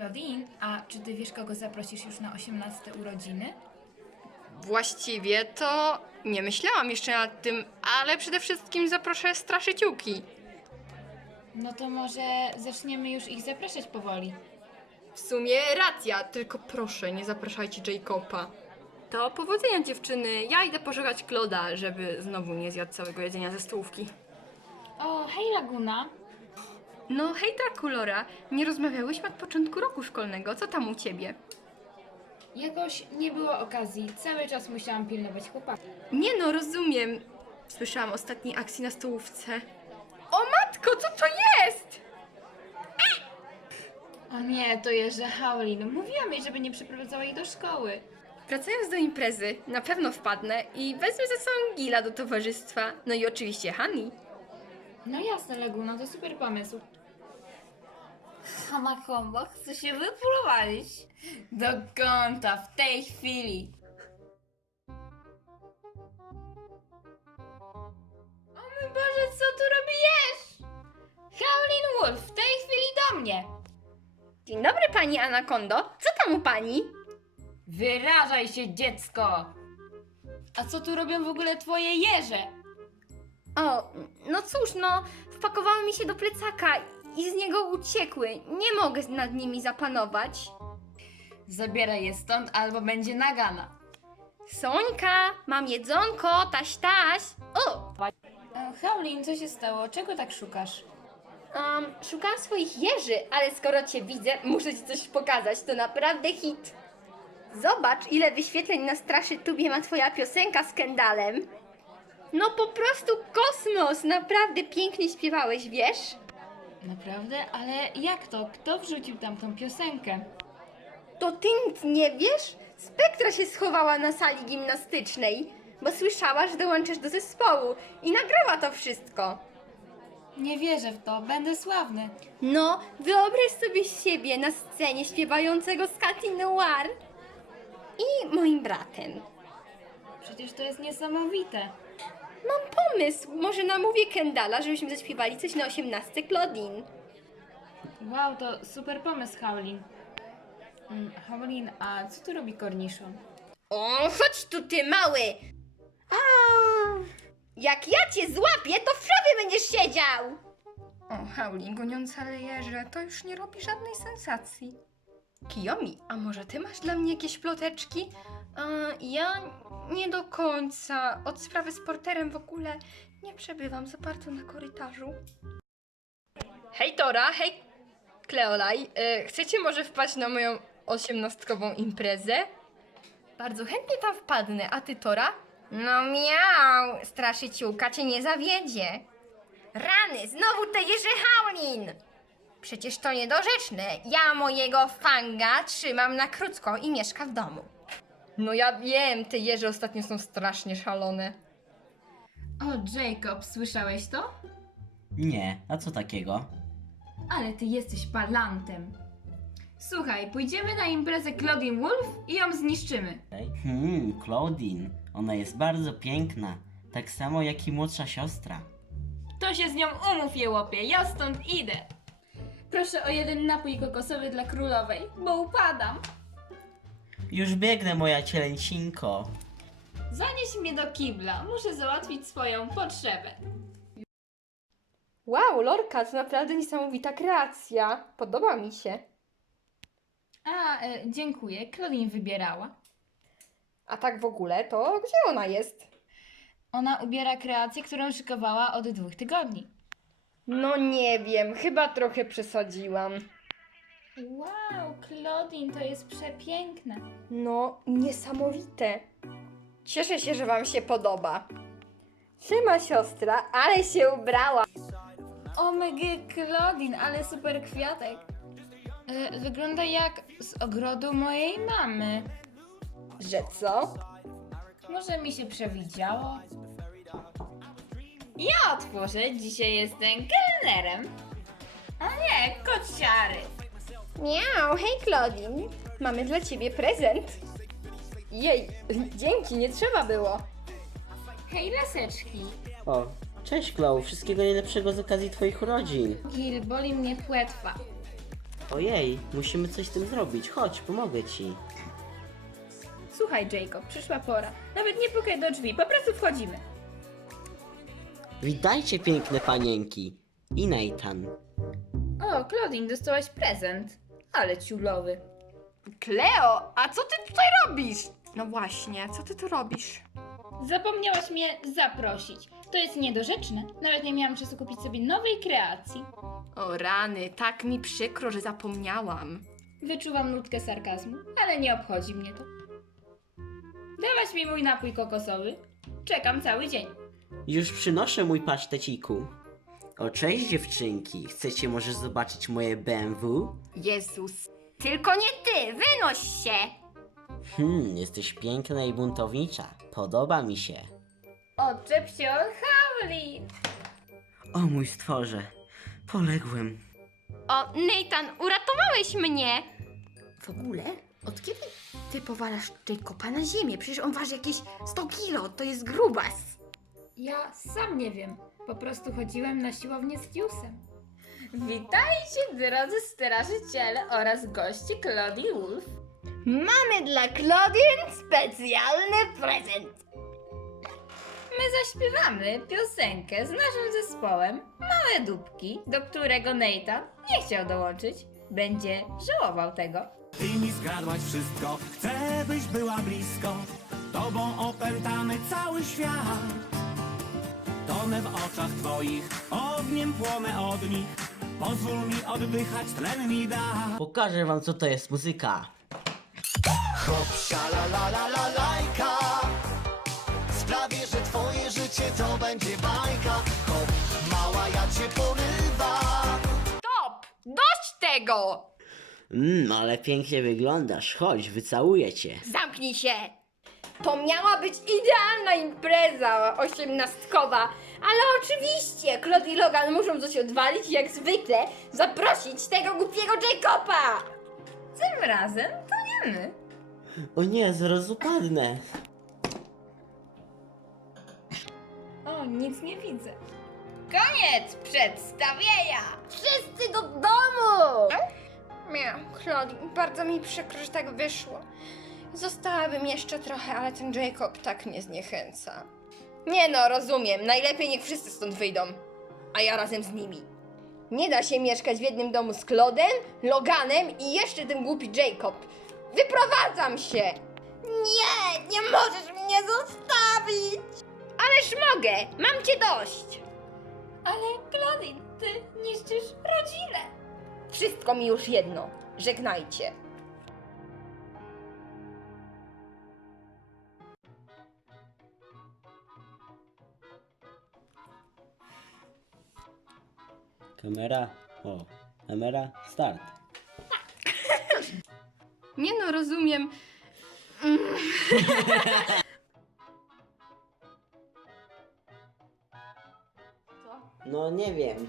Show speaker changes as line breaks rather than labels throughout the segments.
Claudine, a czy ty wiesz, kogo zaprosisz już na 18 urodziny?
Właściwie to nie myślałam jeszcze nad tym, ale przede wszystkim zaproszę straszyciółki.
No to może zaczniemy już ich zapraszać powoli.
W sumie racja, tylko proszę, nie zapraszajcie Jacoba. To powodzenia dziewczyny, ja idę poszukać Kloda, żeby znowu nie zjadł całego jedzenia ze stołówki.
O, hej Laguna.
No hej Drakulora, nie rozmawiałyśmy od początku roku szkolnego, co tam u ciebie?
Jakoś nie było okazji, cały czas musiałam pilnować chłopaków.
Nie no, rozumiem. Słyszałam ostatniej akcji na stołówce. O matko, co to jest?
O nie, to jeżdżę Howlin. Mówiłam jej, żeby nie przeprowadzała jej do szkoły.
Wracając do imprezy, na pewno wpadnę i wezmę ze sobą Gila do towarzystwa. No i oczywiście Hani.
No jasne, Laguna, to super pomysł.
Hamakombo chce się wyprowadzić.
Do kąta, w tej chwili. O mój Boże, co tu robisz? Howlin Wolf, w tej chwili do mnie.
Dzień dobry pani Anakondo, co tam u pani?
Wyrażaj się, dziecko! A co tu robią w ogóle twoje jeże?
O, no cóż, no, wpakowały mi się do plecaka i z niego uciekły. Nie mogę nad nimi zapanować.
Zabieraj je stąd, albo będzie nagana.
Sońka, mam jedzonko, taś, taś. O,
Howlin, co się stało? Czego tak szukasz?
szukałam swoich jeży, ale skoro cię widzę, muszę ci coś pokazać. To naprawdę hit. Zobacz, ile wyświetleń na Straszytubie ma twoja piosenka z Kendallem. No po prostu kosmos, naprawdę pięknie śpiewałeś, wiesz?
Naprawdę? Ale jak to? Kto wrzucił tam tą piosenkę?
To ty nic nie wiesz? Spektra się schowała na sali gimnastycznej, bo słyszała, że dołączysz do zespołu i nagrała to wszystko.
Nie wierzę w to, będę sławny.
No, wyobraź sobie siebie na scenie śpiewającego z Cathy Noir i moim bratem.
Przecież to jest niesamowite.
Mam pomysł, może namówię Kendalla, żebyśmy zaśpiewali coś na 18 Claudine.
Wow, to super pomysł, Howlin. Howlin, a co tu robi korniszon?
O, chodź tu ty mały! A, jak ja cię złapię, to w szafie będziesz siedział! O, Hauli, goniąca lejerze, to już nie robi żadnej sensacji. Kiyomi, a może ty masz dla mnie jakieś ploteczki? Ja nie do końca. Od sprawy z porterem w ogóle nie przebywam za bardzo na korytarzu. Hej Tora, hej Kleolaj, chcecie może wpaść na moją 18-kową imprezę? Bardzo chętnie tam wpadnę, a ty Tora? No miał, straszyciółka cię nie zawiedzie. Rany, znowu te jeże Howlin! Przecież to niedorzeczne. Ja mojego fanga trzymam na krótko i mieszka w domu. No ja wiem, te jeże ostatnio są strasznie szalone.
O, Jacob, słyszałeś to?
Nie, a co takiego?
Ale ty jesteś palantem. Słuchaj, pójdziemy na imprezę Claudine Wolf i ją zniszczymy.
Claudine. Ona jest bardzo piękna. Tak samo jak i młodsza siostra.
To się z nią umów, jełopie, ja stąd idę. Proszę o jeden napój kokosowy dla królowej, bo upadam.
Już biegnę, moja cielęcinko.
Zanieś mnie do kibla, muszę załatwić swoją potrzebę.
Wow, Lorka, to naprawdę niesamowita kreacja. Podoba mi się.
Dziękuję, Claudine wybierała.
A tak w ogóle, to gdzie ona jest?
Ona ubiera kreację, którą szykowała od 2 tygodni.
No nie wiem, chyba trochę przesadziłam.
Wow, Claudine, to jest przepiękne.
No, niesamowite. Cieszę się, że wam się podoba. Siema siostra, ale się ubrała.
Omega Claudine, ale super kwiatek. Wygląda jak z ogrodu mojej mamy.
Że co?
Może mi się przewidziało? Ja otworzę, dzisiaj jestem kelnerem. A nie, kociary.
Miau, hej Claudine. Mamy dla ciebie prezent. Jej, dzięki, nie trzeba było.
Hej, laseczki.
O, cześć Chloe, wszystkiego najlepszego z okazji twoich urodzin.
Gil, boli mnie płetwa.
Ojej, musimy coś z tym zrobić. Chodź, pomogę ci.
Słuchaj, Jacob, przyszła pora. Nawet nie pukaj do drzwi, po prostu wchodzimy.
Witajcie, piękne panienki. I Nathan.
O, Claudine, dostałaś prezent. Ale ciulowy.
Kleo, a co ty tutaj robisz? No właśnie, co ty tu robisz?
Zapomniałaś mnie zaprosić. To jest niedorzeczne. Nawet nie miałam czasu kupić sobie nowej kreacji.
O rany, tak mi przykro, że zapomniałam.
Wyczuwam nutkę sarkazmu, ale nie obchodzi mnie to. Dałaś mi mój napój kokosowy. Czekam cały dzień.
Już przynoszę mój paszteciku. O, cześć dziewczynki. Chcecie może zobaczyć moje BMW?
Jezus, tylko nie ty, wynoś się!
Jesteś piękna i buntownicza. Podoba mi się.
Odczep się od Howlin.
O mój stworze. Poległem.
O, Nathan, uratowałeś mnie! W ogóle, od kiedy ty powalasz Jacoba na ziemię? Przecież on waży jakieś 100 kilo, to jest grubas.
Ja sam nie wiem. Po prostu chodziłem na siłownię z Hughes. Witajcie, drodzy straszyciele oraz goście Claudine Wolf.
Mamy dla Claudine specjalny prezent.
My zaśpiewamy piosenkę z naszym zespołem Małe Dupki, do którego Nathan nie chciał dołączyć. Będzie żałował tego.
Ty mi zgadłaś wszystko, chcę byś była blisko. Tobą opętany cały świat. Tonę w oczach twoich, ogniem płonę od nich. Pozwól mi oddychać, tlen mi da.
Pokażę wam, co to jest muzyka.
Hop, siala la la la lajka. Sprawię, że twoje życie to będzie bajka. Hop, mała, ja cię porywam.
Stop! Dość tego!
Ale pięknie wyglądasz. Chodź, wycałuję cię.
Zamknij się! To miała być idealna impreza osiemnastkowa, ale oczywiście Claude i Logan muszą coś odwalić i jak zwykle zaprosić tego głupiego Jacoba!
Tym razem to nie my.
O nie, zaraz upadnę.
O, nic nie widzę. Koniec przedstawienia!
Wszyscy do domu! Miał, Claude, bardzo mi przykro, że tak wyszło. Zostałabym jeszcze trochę, ale ten Jacob tak mnie zniechęca. Nie no, rozumiem. Najlepiej niech wszyscy stąd wyjdą. A ja razem z nimi. Nie da się mieszkać w jednym domu z Claudem, Loganem i jeszcze tym głupi Jacob. Wyprowadzam się! Nie, nie możesz mnie zostawić! Ależ mogę, mam cię dość!
Ale Claudine, ty niszczysz rodzinę.
Wszystko mi już jedno. Żegnajcie.
Kamera. O, kamera, start.
Nie no, rozumiem.
No nie wiem.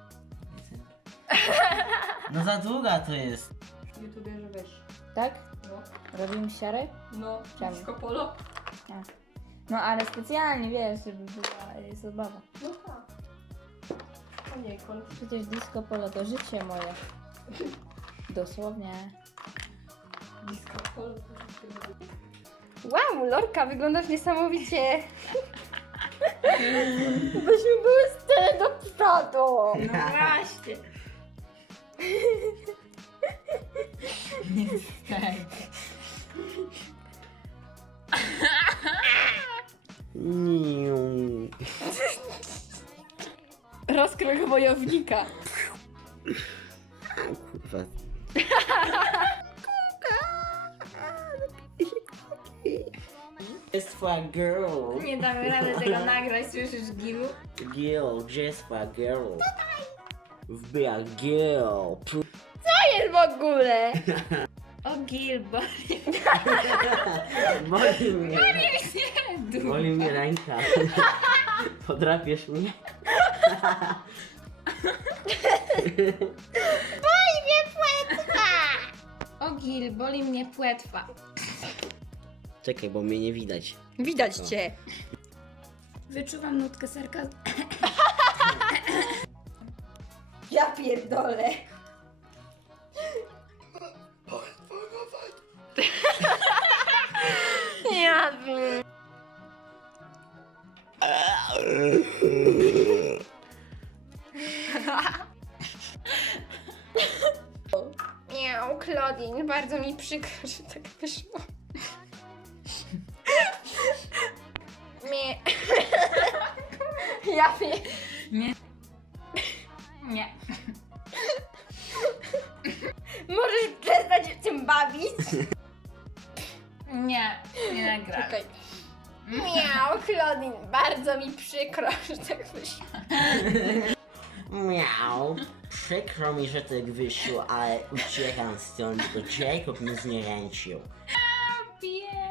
No za długa to jest.
YouTuberze wiesz.
Tak? No. Robimy siarę?
No,
Czemu?
disco polo.
No ale specjalnie, wiesz, żeby była zabawa.
No tak. Poniekąd.
Przecież disco polo to życie moje. Dosłownie.
Disco polo. Wow, Lorka, wyglądasz niesamowicie. Byśmy były z tyle do przodu.
No właśnie. Niestety.
Rozkrok wojownika.
Kurwa. Jest twoja girl.
Nie damy rady tego nagrać, słyszysz, Gilu?
Girl, gdzie jest twoja girl? Wbija girl.
Co jest w ogóle?
O, Gil, boli
Boli mnie.
mnie
Boli mnie ręka. Podrapiesz mnie?
O, Gil, boli mnie płetwa.
Czekaj, bo mnie nie widać.
Widać cię.
Wyczuwam nutkę sarkazmu.
Ja pierdolę. Miau, Claudine, bardzo mi przykro, że tak wyszło. Mie... Ja wiem.
Nie.
Możesz przestać się tym bawić?
Nie, nie nagrałem.
Okej. Miau, Claudine, bardzo mi przykro, że tak wyszło.
Miau. Przykro mi, że tak wyszło, ale uciekam stąd, bo Jacob mnie zniechęcił.
Pie.